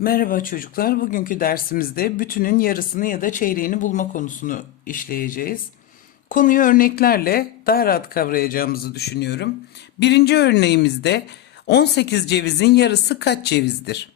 Merhaba çocuklar. Bugünkü dersimizde bütünün yarısını ya da çeyreğini bulma konusunu işleyeceğiz. Konuyu örneklerle daha rahat kavrayacağımızı düşünüyorum. Birinci örneğimizde 18 cevizin yarısı kaç cevizdir?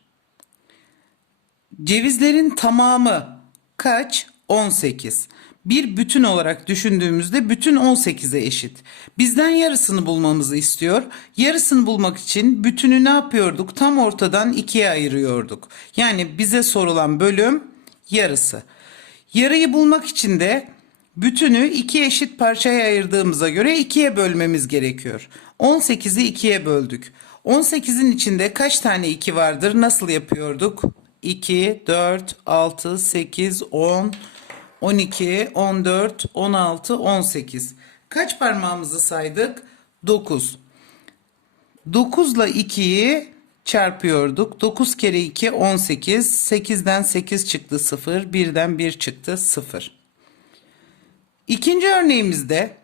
Cevizlerin tamamı kaç? 18. Bir bütün olarak düşündüğümüzde bütün 18'e eşit. Bizden yarısını bulmamızı istiyor. Yarısını bulmak için bütünü ne yapıyorduk? Tam ortadan ikiye ayırıyorduk. Yani bize sorulan bölüm yarısı. Yarıyı bulmak için de bütünü iki eşit parçaya ayırdığımıza göre ikiye bölmemiz gerekiyor. 18'i ikiye böldük. 18'in içinde kaç tane 2 vardır? Nasıl yapıyorduk? 2, 4, 6, 8, 10, 12, 14, 16, 18. Kaç parmağımızı saydık? 9. 9 ile 2'yi çarpıyorduk. 9 kere 2 18. 8'den 8 çıktı 0. 1'den 1 çıktı 0. İkinci örneğimizde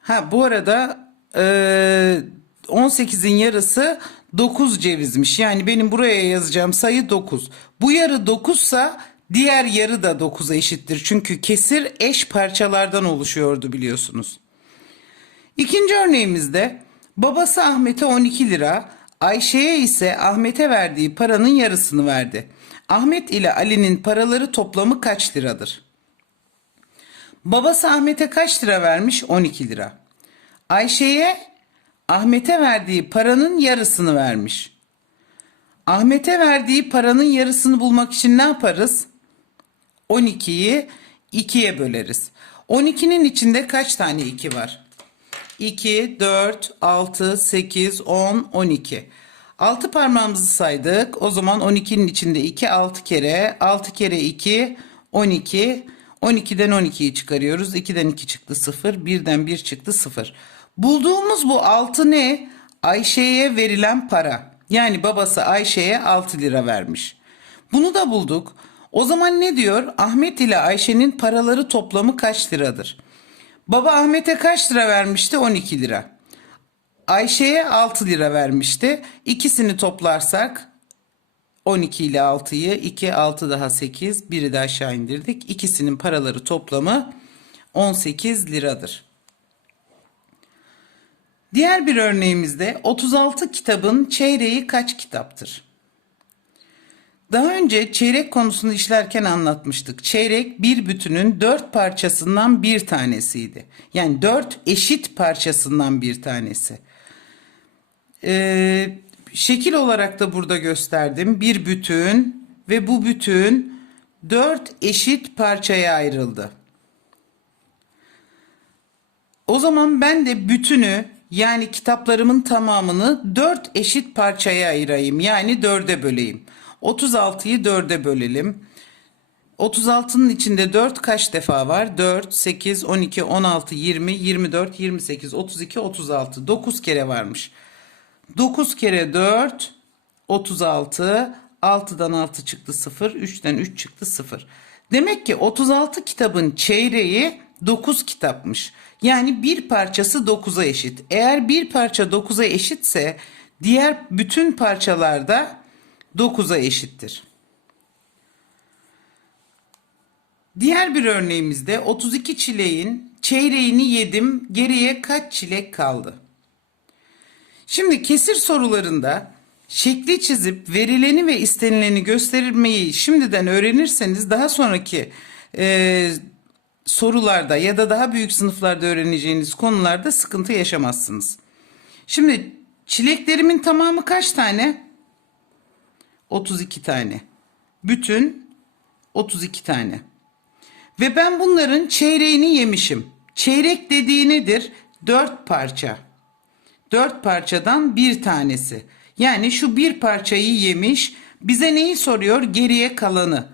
ha bu arada eee 18'in yarısı 9 cevizmiş. Yani benim buraya yazacağım sayı 9. Bu yarı 9 sa diğer yarı da 9'a eşittir. Çünkü kesir eş parçalardan oluşuyordu biliyorsunuz. İkinci örneğimizde babası Ahmet'e 12 lira, Ayşe'ye ise Ahmet'e verdiği paranın yarısını verdi. Ahmet ile Ali'nin paraları toplamı kaç liradır? Babası Ahmet'e kaç lira vermiş? 12 lira. Ayşe'ye Ahmet'e verdiği paranın yarısını vermiş. Ahmet'e verdiği paranın yarısını bulmak için ne yaparız? 12'yi 2'ye böleriz. 12'nin içinde kaç tane 2 var? 2, 4, 6, 8, 10, 12. 6 parmağımızı saydık. O zaman 12'nin içinde 2, 6 kere. 6 kere 2, 12. 12'den 12'yi çıkarıyoruz. 2'den 2 çıktı 0. 1'den 1 çıktı 0. Bulduğumuz bu 6 ne? Ayşe'ye verilen para. Yani babası Ayşe'ye 6 lira vermiş. Bunu da bulduk. O zaman ne diyor? Ahmet ile Ayşe'nin paraları toplamı kaç liradır? Baba Ahmet'e kaç lira vermişti? 12 lira. Ayşe'ye 6 lira vermişti. İkisini toplarsak 12 ile 6'yı 2 6 daha 8 biri de aşağı indirdik. İkisinin paraları toplamı 18 liradır. Diğer bir örneğimizde 36 kitabın çeyreği kaç kitaptır? Daha önce çeyrek konusunu işlerken anlatmıştık. Çeyrek bir bütünün dört parçasından bir tanesiydi. Yani dört eşit parçasından bir tanesi. Ee, şekil olarak da burada gösterdim. Bir bütün ve bu bütün dört eşit parçaya ayrıldı. O zaman ben de bütünü yani kitaplarımın tamamını dört eşit parçaya ayırayım. Yani dörde böleyim. 36'yı dörde bölelim. 36'nın içinde 4 kaç defa var? 4, 8, 12, 16, 20, 24, 28, 32, 36. 9 kere varmış. 9 kere 4, 36. 6'dan 6 çıktı 0. 3'ten 3 çıktı 0. Demek ki 36 kitabın çeyreği 9 kitapmış. Yani bir parçası 9'a eşit. Eğer bir parça 9'a eşitse diğer bütün parçalarda 9'a eşittir. Diğer bir örneğimizde 32 çileğin çeyreğini yedim geriye kaç çilek kaldı? Şimdi kesir sorularında şekli çizip verileni ve istenileni göstermeyi şimdiden öğrenirseniz daha sonraki e, sorularda ya da daha büyük sınıflarda öğreneceğiniz konularda sıkıntı yaşamazsınız. Şimdi çileklerimin tamamı kaç tane? 32 tane. Bütün 32 tane. Ve ben bunların çeyreğini yemişim. Çeyrek dediği nedir? 4 parça. 4 parçadan bir tanesi. Yani şu bir parçayı yemiş. Bize neyi soruyor? Geriye kalanı.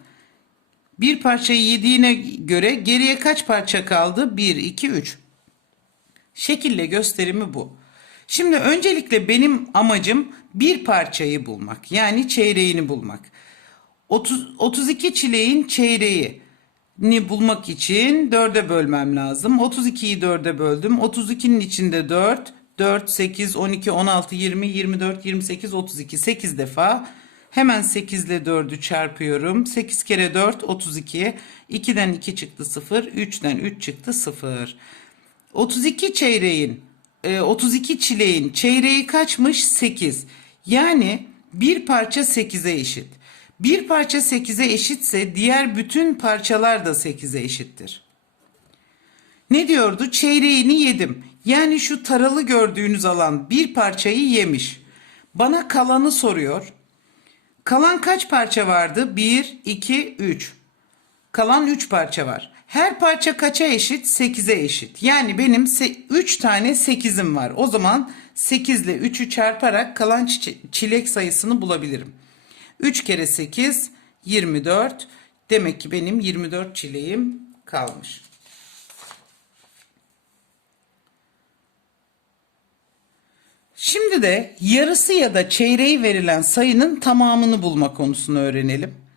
Bir parçayı yediğine göre geriye kaç parça kaldı? 1, 2, 3. Şekille gösterimi bu. Şimdi öncelikle benim amacım bir parçayı bulmak. Yani çeyreğini bulmak. 30, 32 çileğin çeyreğini bulmak için 4'e bölmem lazım. 32'yi 4'e böldüm. 32'nin içinde 4, 4, 8, 12, 16, 20, 24, 28, 32. 8 defa Hemen 8 ile 4'ü çarpıyorum. 8 kere 4 32. 2'den 2 çıktı 0. 3'ten 3 çıktı 0. 32 çeyreğin e, 32 çileğin çeyreği kaçmış? 8. Yani bir parça 8'e eşit. Bir parça 8'e eşitse diğer bütün parçalar da 8'e eşittir. Ne diyordu? Çeyreğini yedim. Yani şu taralı gördüğünüz alan bir parçayı yemiş. Bana kalanı soruyor. Kalan kaç parça vardı? 1, 2, 3. Kalan 3 parça var. Her parça kaça eşit? 8'e eşit. Yani benim 3 tane 8'im var. O zaman 8 ile 3'ü çarparak kalan çilek sayısını bulabilirim. 3 kere 8 24. Demek ki benim 24 çileğim kalmış. Şimdi de yarısı ya da çeyreği verilen sayının tamamını bulma konusunu öğrenelim.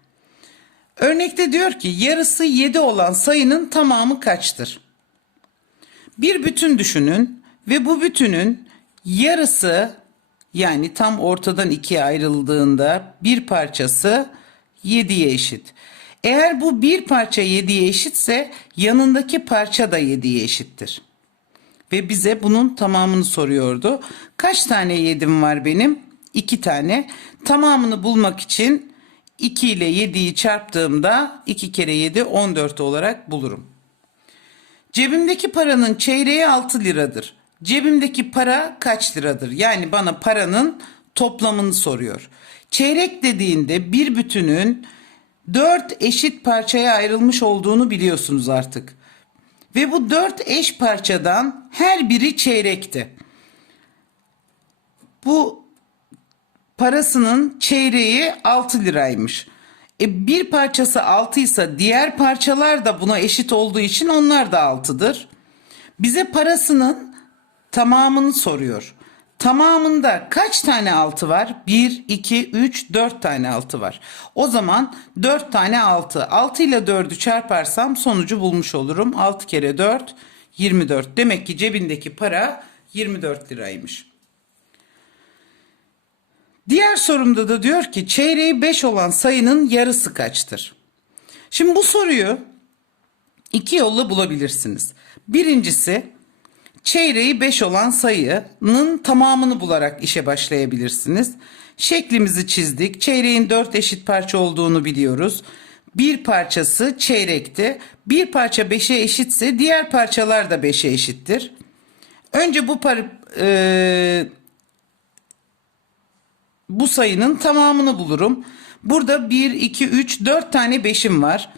Örnekte diyor ki yarısı 7 olan sayının tamamı kaçtır? Bir bütün düşünün ve bu bütünün yarısı yani tam ortadan ikiye ayrıldığında bir parçası 7'ye eşit. Eğer bu bir parça 7'ye eşitse yanındaki parça da 7'ye eşittir. Ve bize bunun tamamını soruyordu. Kaç tane 7'm var benim? 2 tane. Tamamını bulmak için 2 ile 7'yi çarptığımda 2 kere 7 14 olarak bulurum. Cebimdeki paranın çeyreği 6 liradır. Cebimdeki para kaç liradır? Yani bana paranın toplamını soruyor. Çeyrek dediğinde bir bütünün 4 eşit parçaya ayrılmış olduğunu biliyorsunuz artık. Ve bu 4 eş parçadan her biri çeyrekti. Bu parasının çeyreği 6 liraymış. E bir parçası 6 ise diğer parçalar da buna eşit olduğu için onlar da 6'dır. Bize parasının tamamını soruyor. Tamamında kaç tane altı var? 1, 2, 3, 4 tane altı var. O zaman 4 tane altı. 6 ile 4'ü çarparsam sonucu bulmuş olurum. 6 kere 4, 24. Demek ki cebindeki para 24 liraymış. Diğer sorumda da diyor ki çeyreği 5 olan sayının yarısı kaçtır? Şimdi bu soruyu iki yolla bulabilirsiniz. Birincisi çeyreği 5 olan sayının tamamını bularak işe başlayabilirsiniz. Şeklimizi çizdik. Çeyreğin 4 eşit parça olduğunu biliyoruz. Bir parçası çeyrekti. Bir parça 5'e eşitse diğer parçalar da 5'e eşittir. Önce bu par e bu sayının tamamını bulurum. Burada 1, 2, 3, 4 tane 5'im var.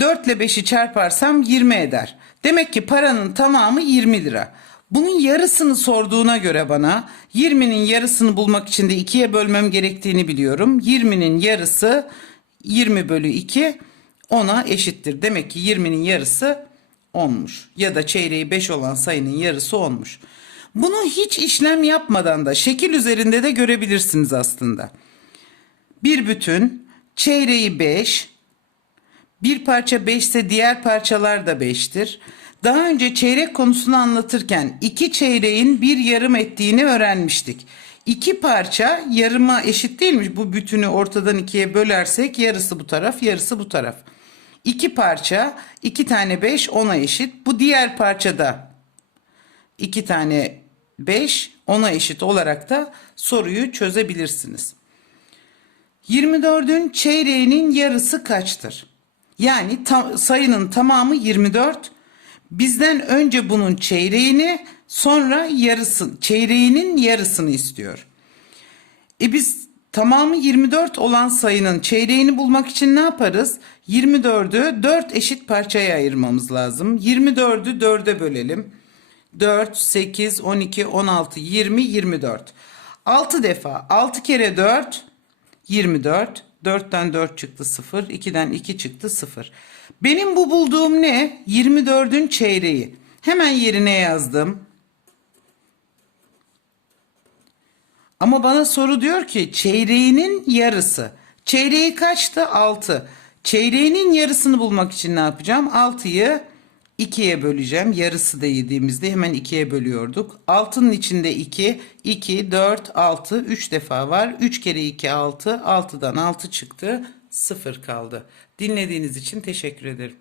4 ile 5'i çarparsam 20 eder. Demek ki paranın tamamı 20 lira. Bunun yarısını sorduğuna göre bana 20'nin yarısını bulmak için de 2'ye bölmem gerektiğini biliyorum. 20'nin yarısı 20 bölü 2 10'a eşittir. Demek ki 20'nin yarısı 10'muş. Ya da çeyreği 5 olan sayının yarısı 10'muş. Bunu hiç işlem yapmadan da şekil üzerinde de görebilirsiniz aslında. Bir bütün çeyreği 5, bir parça 5 ise diğer parçalar da 5'tir. Daha önce çeyrek konusunu anlatırken iki çeyreğin bir yarım ettiğini öğrenmiştik. İki parça yarıma eşit değilmiş. Bu bütünü ortadan ikiye bölersek yarısı bu taraf, yarısı bu taraf. İki parça, iki tane beş ona eşit. Bu diğer parçada iki tane 5 ona eşit olarak da soruyu çözebilirsiniz. 24'ün çeyreğinin yarısı kaçtır? Yani tam, sayının tamamı 24. Bizden önce bunun çeyreğini sonra yarısı, çeyreğinin yarısını istiyor. E biz tamamı 24 olan sayının çeyreğini bulmak için ne yaparız? 24'ü 4 eşit parçaya ayırmamız lazım. 24'ü 4'e bölelim. 4, 8, 12, 16, 20, 24. 6 defa 6 kere 4 24. 4'ten 4 çıktı 0. 2'den 2 çıktı 0. Benim bu bulduğum ne? 24'ün çeyreği. Hemen yerine yazdım. Ama bana soru diyor ki çeyreğinin yarısı. Çeyreği kaçtı? 6. Çeyreğinin yarısını bulmak için ne yapacağım? 6'yı 2'ye böleceğim. Yarısı da yediğimizde hemen 2'ye bölüyorduk. 6'nın içinde 2, 2, 4, 6, 3 defa var. 3 kere 2, 6, 6'dan 6 çıktı. 0 kaldı. Dinlediğiniz için teşekkür ederim.